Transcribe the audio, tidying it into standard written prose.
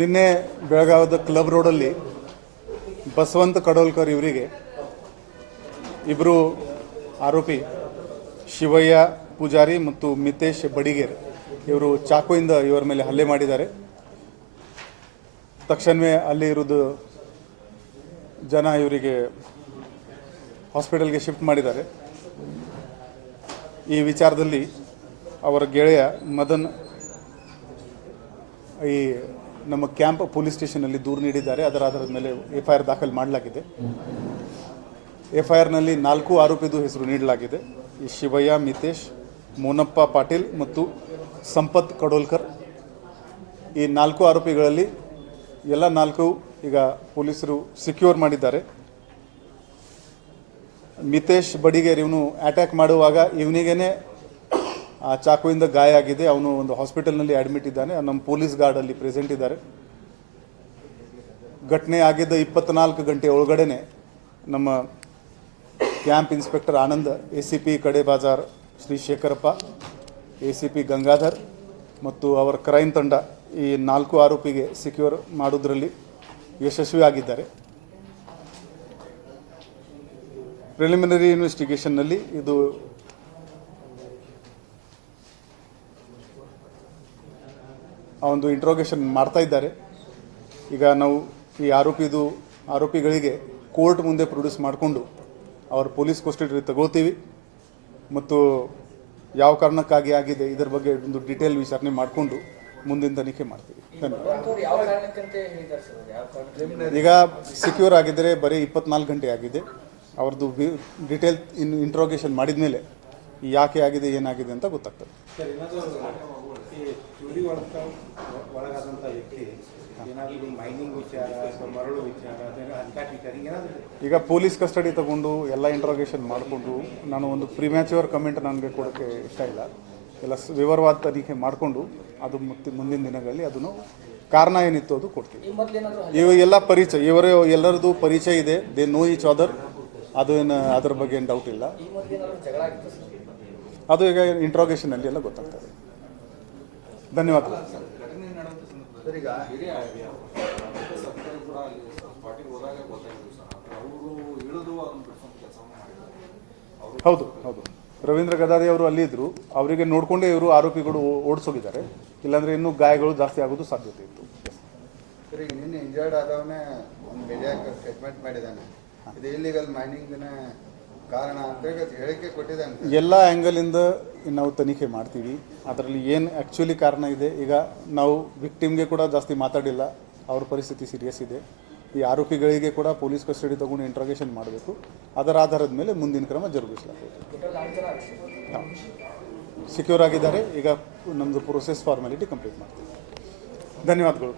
ನಿನ್ನೆ ಬೆಳಗಾವಿದ ಕ್ಲಬ್ ರೋಡಲ್ಲಿ ಬಸವಂತ ಕಡೋಲ್ಕರ್ ಇವರಿಗೆ ಇಬ್ಬರು ಆರೋಪಿ ಶಿವಯ್ಯ ಪೂಜಾರಿ ಮತ್ತು ಮಿತೇಶ್ ಬಡಿಗೇರ್ ಇವರು ಚಾಕುವಿಂದ ಇವರ ಮೇಲೆ ಹಲ್ಲೆ ಮಾಡಿದ್ದಾರೆ. ತಕ್ಷಣವೇ ಅಲ್ಲಿ ಇರೋದು ಜನ ಇವರಿಗೆ ಹಾಸ್ಪಿಟಲ್ಗೆ ಶಿಫ್ಟ್ ಮಾಡಿದ್ದಾರೆ. ಈ ವಿಚಾರದಲ್ಲಿ ಅವರ ಗೆಳೆಯ ಮದನ್ ಈ ನಮ್ಮ ಕ್ಯಾಂಪ್ ಪೊಲೀಸ್ ಸ್ಟೇಷನಲ್ಲಿ ದೂರು ನೀಡಿದ್ದಾರೆ. ಅದರ ಆಧಾರದ ಮೇಲೆ FIR ದಾಖಲು ಮಾಡಲಾಗಿದೆ. FIRನಲ್ಲಿ 4 ಆರೋಪಿದು ಹೆಸರು ನೀಡಲಾಗಿದೆ. ಈ ಶಿವಯ್ಯ, ಮಿತೇಶ್, ಮೋನಪ್ಪ ಪಾಟೀಲ್ ಮತ್ತು ಸಂಪತ್ ಕಡೋಲ್ಕರ್. ಈ 4 ಆರೋಪಿಗಳಲ್ಲಿ ಎಲ್ಲ 4 ಈಗ ಪೊಲೀಸರು ಸಿಕ್ಯೂರ್ ಮಾಡಿದ್ದಾರೆ. ಮಿತೇಶ್ ಬಡಿಗೇರ್ ಇವನು ಅಟ್ಯಾಕ್ ಮಾಡುವಾಗ ಇವನಿಗೇನೆ ಆ ಚಾಕುವಿಂದ ಗಾಯ ಆಗಿದೆ. ಅವನು ಒಂದು ಹಾಸ್ಪಿಟಲ್ನಲ್ಲಿ ಅಡ್ಮಿಟ್ ಇದ್ದಾನೆ. ನಮ್ಮ ಪೊಲೀಸ್ ಗಾರ್ಡ್ ಅಲ್ಲಿ ಪ್ರೆಸೆಂಟ್ ಇದ್ದಾರೆ. ಘಟನೆ ಆಗಿದ್ದ 24 ಗಂಟೆ ಒಳಗಡೆನೆ ನಮ್ಮ ಕ್ಯಾಂಪ್ ಇನ್ಸ್ಪೆಕ್ಟರ್ ಆನಂದ್, ACP ಕಡೆ ಬಾಜಾರ್ ಶ್ರೀ ಶೇಖರಪ್ಪ, ACP ಗಂಗಾಧರ್ ಮತ್ತು ಅವರ ಕ್ರೈಮ್ ತಂಡ ಈ 4 ಆರೋಪಿಗೆ ಸಿಕ್ಯೂರ್ ಮಾಡೋದ್ರಲ್ಲಿ ಯಶಸ್ವಿಯಾಗಿದ್ದಾರೆ. ಪ್ರಿಲಿಮಿನರಿ ಇನ್ವೆಸ್ಟಿಗೇಷನ್ನಲ್ಲಿ ಇದು ಒಂದು ಇಂಟ್ರೋಗೇಷನ್ ಮಾಡ್ತಾ ಇದ್ದಾರೆ. ಈಗ ನಾವು ಈ ಆರೋಪಿಗಳಿಗೆ ಕೋರ್ಟ್ ಮುಂದೆ ಪ್ರೊಡ್ಯೂಸ್ ಮಾಡಿಕೊಂಡು ಅವ್ರ ಪೊಲೀಸ್ ಕಸ್ಟಡಿ ತಗೋತೀವಿ ಮತ್ತು ಯಾವ ಕಾರಣಕ್ಕಾಗಿ ಆಗಿದೆ ಇದರ ಬಗ್ಗೆ ಒಂದು ಡೀಟೇಲ್ ವಿಚಾರಣೆ ಮಾಡಿಕೊಂಡು ಮುಂದಿನ ತನಿಖೆ ಮಾಡ್ತೀವಿ. ಈಗ ಸಿಕ್ಯೂರ್ ಆಗಿದ್ದರೆ ಬರೀ 24 ಗಂಟೆ ಆಗಿದೆ. ಅವ್ರದ್ದು ಡೀಟೇಲ್ ಇಂಟ್ರೋಗೇಷನ್ ಮಾಡಿದ ಮೇಲೆ ಯಾಕೆ ಆಗಿದೆ ಏನಾಗಿದೆ ಅಂತ ಗೊತ್ತಾಗ್ತದೆ. ಒಳಗಾದಂಥ ವ್ಯಕ್ತಿ ಏನಾದರೂ ಮೈನಿಂಗ್ ವಿಚಾರ ಅಥವಾ ಮರಳು ವಿಚಾರ ಈಗ ಪೊಲೀಸ್ ಕಸ್ಟಡಿ ತಗೊಂಡು ಎಲ್ಲ ಇಂಟ್ರೋಗೇಷನ್ ಮಾಡಿಕೊಂಡು ನಾನು ಒಂದು ಪ್ರಿಮ್ಯಾಚ್ಯೂರ್ ಕಮೆಂಟ್ ನನಗೆ ಕೊಡೋಕ್ಕೆ ಇಷ್ಟ ಇಲ್ಲ. ಎಲ್ಲ ವಿವರವಾದ ತನಿಖೆ ಮಾಡಿಕೊಂಡು ಅದು ಮತ್ತೆ ಮುಂದಿನ ದಿನಗಳಲ್ಲಿ ಅದನ್ನು ಕಾರಣ ಏನಿತ್ತು ಅದು ಕೊಡ್ತೀವಿ. ಇವೆಲ್ಲ ಪರಿಚಯ ಎಲ್ಲರದ್ದು ಪರಿಚಯ ಇದೆ. They know each other. ಅದು ಏನು ಅದರ ಬಗ್ಗೆ ಏನು ಡೌಟ್ ಇಲ್ಲ. ಅದು ಈಗ ಇಂಟ್ರೋಗೇಷನಲ್ಲಿ ಎಲ್ಲ ಗೊತ್ತಾಗ್ತದೆ. ಧನ್ಯವಾದ. ಹೌದು ಹೌದು, ರವೀಂದ್ರ ಗದಾದಿ ಅವರು ಅಲ್ಲಿ ಇದ್ರು. ಅವರಿಗೆ ನೋಡಿಕೊಂಡೇ ಇವರು ಆರೋಪಿಗಳು ಓಡಿಸೋಗಿದ್ದಾರೆ. ಇಲ್ಲಾಂದ್ರೆ ಇನ್ನೂ ಗಾಯಗಳು ಜಾಸ್ತಿ ಆಗೋದು ಸಾಧ್ಯತೆ ಇತ್ತು. ಸರಿ, ನಿನ್ನೆ ಇಂಜರ್ಡ್ ಆದವನೇ ಒಂದು ಮೀಡಿಯಾಕ್ಕೆ ಸ್ಟೇಟ್ಮೆಂಟ್ ಮಾಡಿದ್ದಾನೆ. ಇದು ಇಲ್ಲಿಗಲ್ ಮೈನಿಂಗ್ನ ಕಾರಣ ಅಂತ ಹೇಳಿಕೆ ಕೊಟ್ಟಿದ್ದಾನೆ. ಎಲ್ಲ ಆ್ಯಂಗಲಿಂದ ನಾವು ತನಿಖೆ ಮಾಡ್ತೀವಿ. ಅದರಲ್ಲಿ ಏನು ಆ್ಯಕ್ಚುಲಿ ಕಾರಣ ಇದೆ. ಈಗ ನಾವು ವಿಕ್ಟಿಮ್ಗೆ ಕೂಡ ಜಾಸ್ತಿ ಮಾತಾಡಿಲ್ಲ. ಅವ್ರ ಪರಿಸ್ಥಿತಿ ಸೀರಿಯಸ್ ಇದೆ. ಈ ಆರೋಪಿಗಳಿಗೆ ಕೂಡ ಪೊಲೀಸ್ ಕಸ್ಟಡಿ ತಗೊಂಡು ಇಂಟ್ರೋಗೇಷನ್ ಮಾಡಬೇಕು. ಅದರ ಆಧಾರದ ಮೇಲೆ ಮುಂದಿನ ಕ್ರಮ ಜರುಗಿಸಲಾಗುತ್ತೆ. ಸಿಕ್ಯೂರ್ ಆಗಿದ್ದಾರೆ. ಈಗ ನಮ್ಮದು ಪ್ರೊಸೆಸ್ ಫಾರ್ಮಾಲಿಟಿ ಕಂಪ್ಲೀಟ್ ಮಾಡ್ತೀವಿ. ಧನ್ಯವಾದಗಳು.